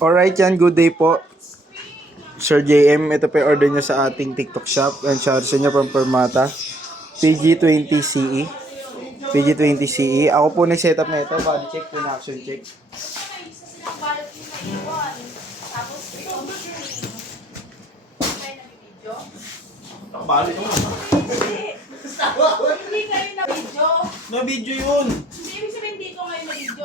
Alright yan, good day po. Sir JM, ito pa yung order niya sa ating TikTok shop. And shout sa niya from Permata. PG20CE. PG20CE. Ako po nag-set up na ito. Body check, action check. Nakabalik mo. Hindi kayo na video. Na-video yun. Hindi, ibig sabihin dito ngayon na video.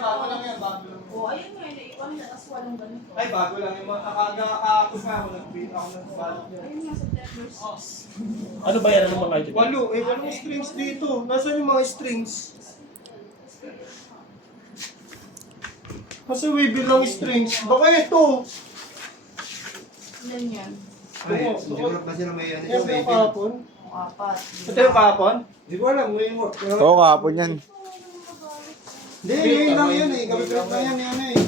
Bago lang yan, bago lang. Oo, ayun nga, naiwan na, tapos walang ganito. Ay, bago lang yung mga kakapos nga ako nag-print ako ng balot niya. Ayun nga, September 6. Ano ba yan? Ano mga ito? Walong strings dito. Nasaan yung mga strings? Kasi wavy lang strings. Baka ito. Ilan yan? Ay, siguro pa sila may ano Yan yung ba yung baby. kahapon? O, apat. Ito yung kahapon? Hindi ko alam, ngayon mo. Oo, kahapon yan. Hindi, ngayon lang yan eh. Kapit lang yan yan eh.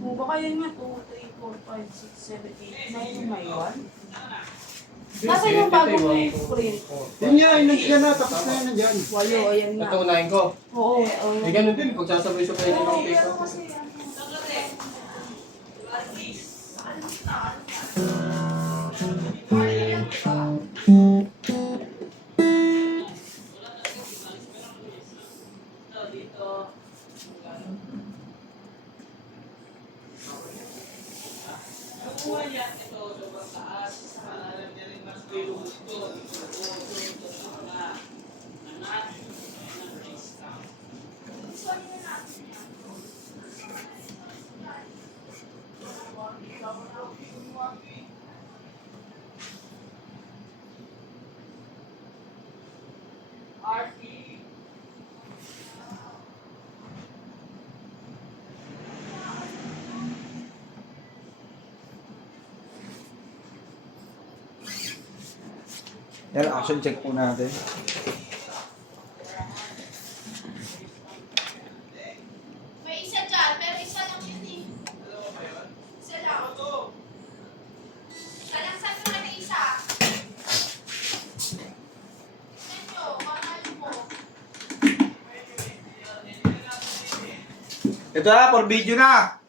O, baka yun nga, 2, 3, 4, 5, 6, 7, 8, 9 yung maiwan. Nasaan yung bago mo yung print? Yun nga, yan na, tapos na yan nandyan. 8, ayan na. Natunahin ko. Oo, oo. Eh, ganun din. Pag sasabay-sabay din ang Pero paper. kasi ano, Yan, action check po natin. May isa dyan, pero isa lang yun eh. Isa lang. Salaksan mo na isa. Tignan nyo, kamay mo. Ito na, for video na.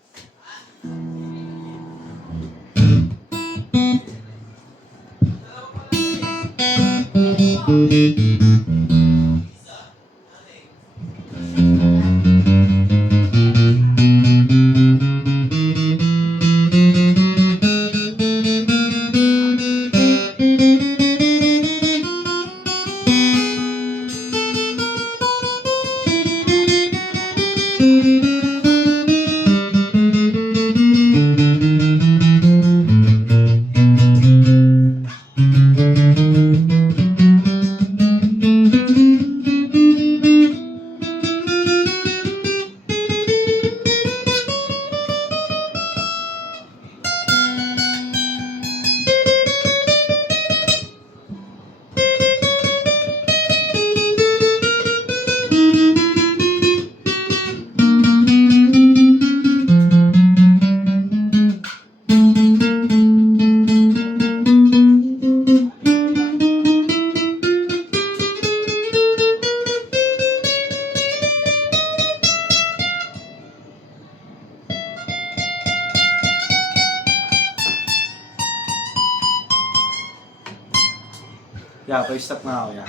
Yeah, stop na ako, yeah.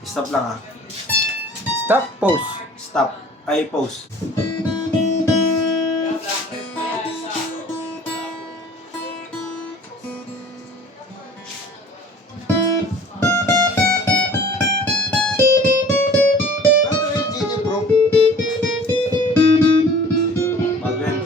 Stop lang ah. Stop, pause. Stop. Ay, pause. Ano yung GG Pro? Bago yan.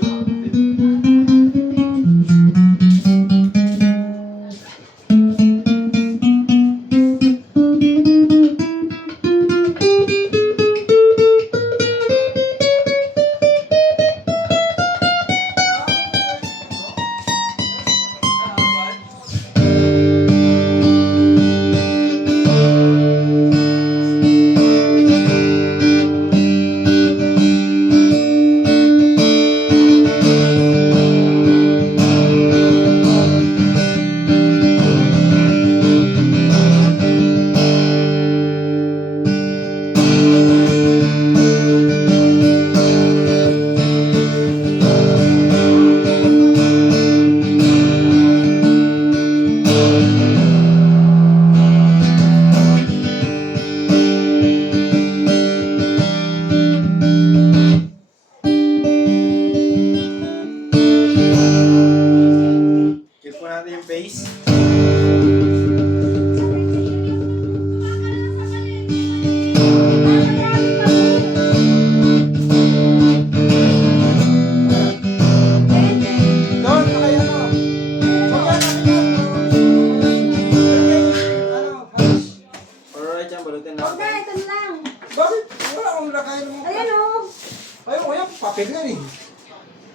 papel na eh.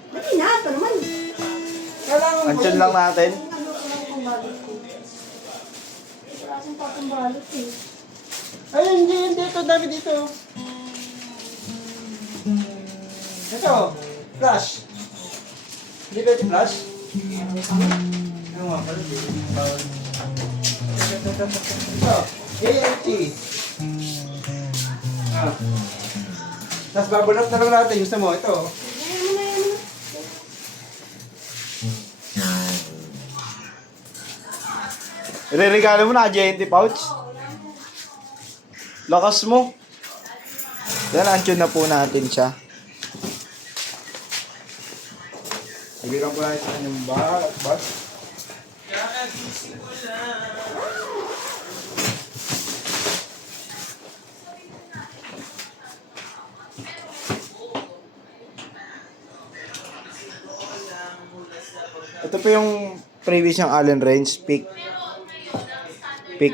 Dali na, ito naman. Kailangan Andyan lang natin. Ano ko lang kung balot ko. Wala siyang patong balot eh. Ay, hindi. Ito, dami dito. Ito, flash. Hindi pwede flash? Ano nga pala? Ito, ALT. Ah. Tapos babunot na lang natin. Gusto mo, ito. Ayan mo na, ayan mo na. Ireregalo mo na, JNT pouch. Lakas mo. Yan, ansyon na po natin siya. Nabilang po natin sa kanyang bus. Ito po yung previous ng Allen Range, pick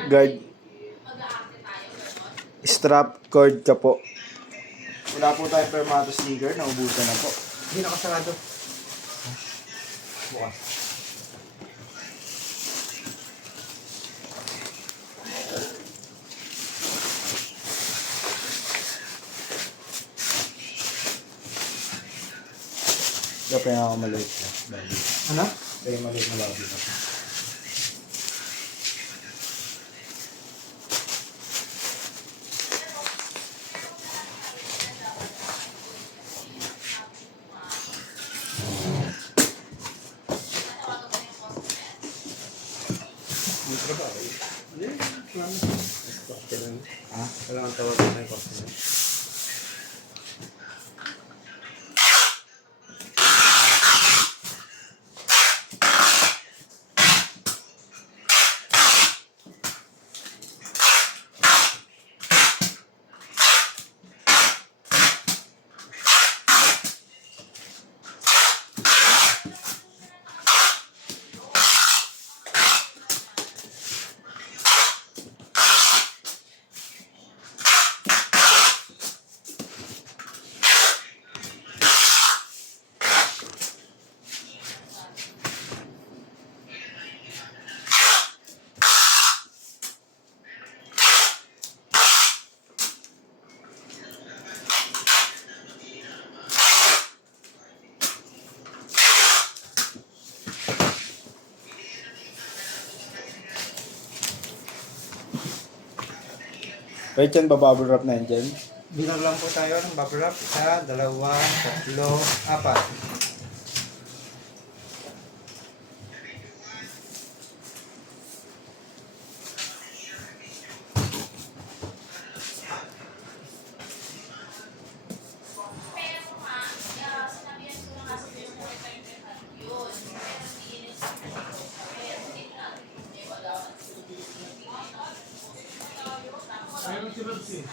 guard. Strap cord ka po. Wala po tayo permato sneaker, naubusan na po. Hindi nakasarado. Bukas. Dapat nga ako maliit na. Ano? Kaya maliit na lobby na. Kailangan tawagan na yung customer. Wait yan, babubble wrap na yan dyan. Bilang lang po tayo ng bubble wrap. 1, 2, 3, 4. Pero nga, sinabihan ko nga sa Facebook yun. Pero hindi kaya hindi na. Wala. Ayun si Robsy.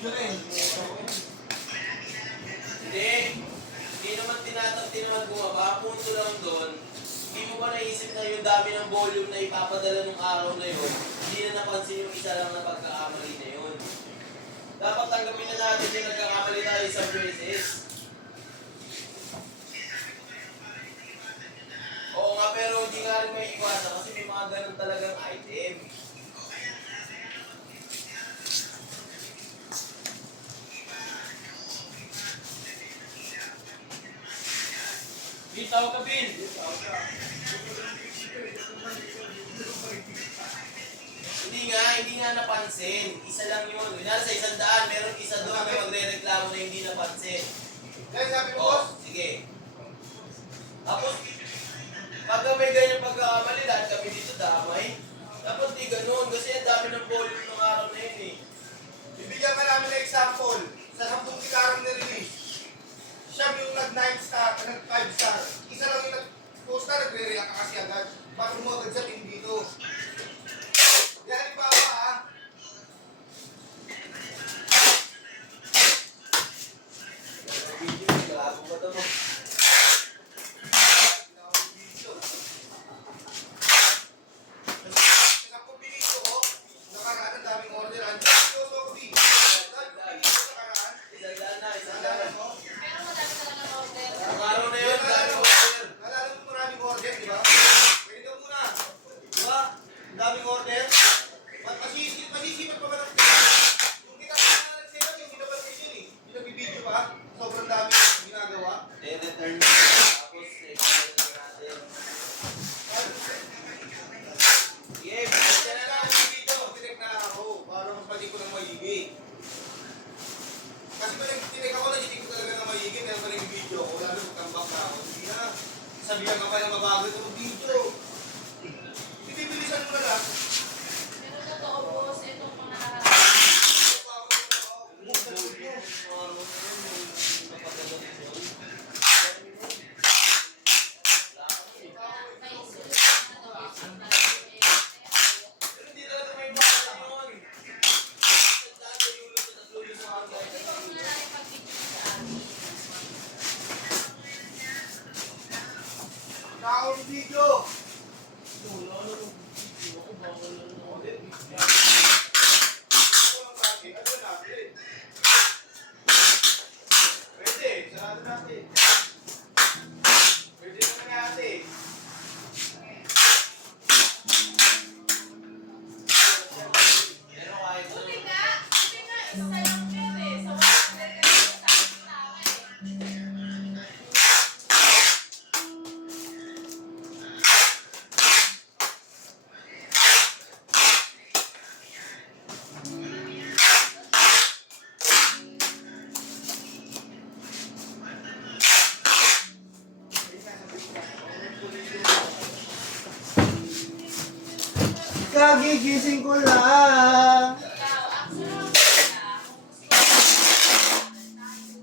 video na eh. Hindi naman tinaman bumaba. Punto lang doon. Hindi mo ba naisip na yung dami ng volume na ipapadala nung araw na yun, hindi na napansin yung isa lang na pagkakamali na yun. Dapat tanggapin na natin yung nagkakamali tayo sa beses. Oo nga, pero hindi nga rin may iwasan kasi may mga ganun talagang item. Bin, tawag ka, Bin. Hindi nga napansin. Isa lang yun. Kunyari sa 100, meron isa doon na magre-reklamo na hindi napansin. Guys, sabi mo, Oo, boss? sige. Tapos, pagka may ganyan pagkakamali, lahat kami dito damay. Dapat di ganun, kasi ang dami ng volume ng araw na yun eh. Bibigyan ka namin ng example. Sa 10 gitarang na-release, siya yung nag-9 star, nag-5 star. Isa lang yung nag-2 star, nagre-react ka kasi agad. Bakit mo agad sa team dito? Yan, halimbawa ha. Grabe ba ito mo? Sa kumbinito ko, nakaraan ang daming order. Ang dami ko sa kumbinito. Nakaraan. Isang daan Pero madami talaga ng order. Ang araw na yun, dami ko. Nalala mo maraming order, di ba? Pwede ka muna. Di ba? Ang daming order. Masisipat pa ba ng yung kita na nagsipat, yung ginabansin yun eh. Yung nagbibideo pa, sobrang dami ginagawa. return mo. Tapos, explain na natin. Sige, bilis ka na lang. Dito, tinek na ako para mapali ko ng maigi. Kasi pag tinek ako, nagitig ko talaga ng maigi, kaya pala yung video ko, lalo magtambak na ako. Hindi na, sabihan ka pa na mabagal ko ng video. Bibilisan mo na lang. Pero totoo, boss, itong mga nakaraan. May insulin na daw ako. Pero hindi talaga may basta yun. Dati lulus at lulus sa mga guys. Ito ang na natin pag-video sa amin. Tao ng video. Pwede, sarado natin. Pwede naman natin. Pero kahit Buti nga, isa lang yun eh. Sa 100 kayo sa akin sa akin. Kagigising ko lang. Ikaw, ang sunod na, kung gusto mo, tayo.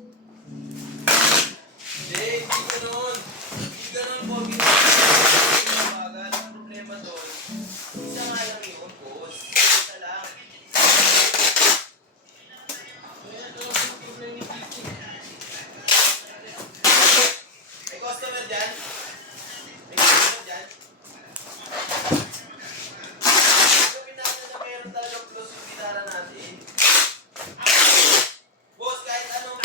Hindi ganun. Hindi ganun po. Bagal. Ang problema doon, isa nga lang yun, boss. Isa lang. May customer dyan? May customer dyan? Gawin natin na meron talagang plus yung gitara natin. Boss, kahit anong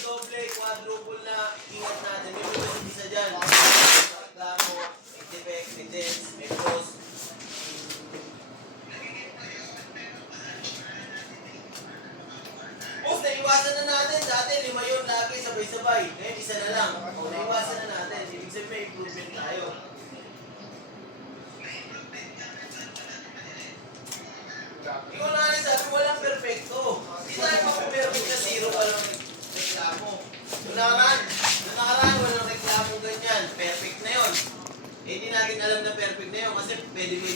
doble, quadruple na ingat natin, may plus yung isa dyan. Reklamo, may defect, may dents, may cross. Boss, naiwasan na natin. Dati 5 yun lagi, sabay-sabay. Ngayon, isa na lang. O, naiwasan na natin. Ibig sabihin may improvement tayo. Ikaw na rin sabi, walang perfecto. Hindi tayo mapaperfect na zero, walang reklamo. Yung nakaraan, walang reklamo ganyan. Perfect na yun. Eh, hindi natin alam na perfect na yun kasi pwede may